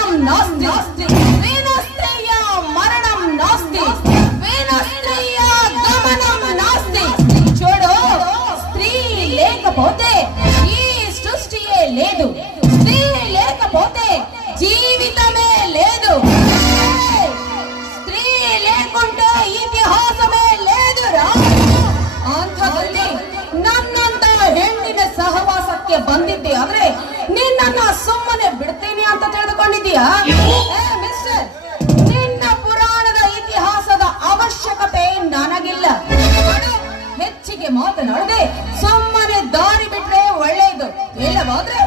జననం నాస్తి వీణస్త్రీయ మరణం నాస్తి వీణస్త్రీయ గమనం నాస్తి. చూడు, స్త్రీ లేకపోతే ఈ సృష్టియే లేదు, స్త్రీ లేకపోతే జీవితమే లేదు, స్త్రీ లేకుంటే ಇತಿಹಾಸమే లేదురా. ಅಂಥದ್ರಲ್ಲಿ ನನ್ನಂತ ಹೆಣ್ಣಿನ ಸಹವಾಸಕ್ಕೆ ಬಂದಿದ್ದೆ ಆದ್ರೆ ನಿನ್ನನ್ನ ಸುಮ್ಮನೆ ಬಿಡ್ತೀನಿ ಅಂತ ತಿಳಿದುಕೊಂಡಿದ್ದೀಯಾ? ಮಿಸ್ಟರ್, ನಿನ್ನ ಪುರಾಣದ ಇತಿಹಾಸದ ಅವಶ್ಯಕತೆ ನನಗಿಲ್ಲ. ಹೆಚ್ಚಿಗೆ ಮಾತನಾಡದೆ ಸುಮ್ಮನೆ ದಾರಿ ಬಿಟ್ರೆ ಒಳ್ಳೆಯದು, ಇಲ್ಲವಾದ್ರೆ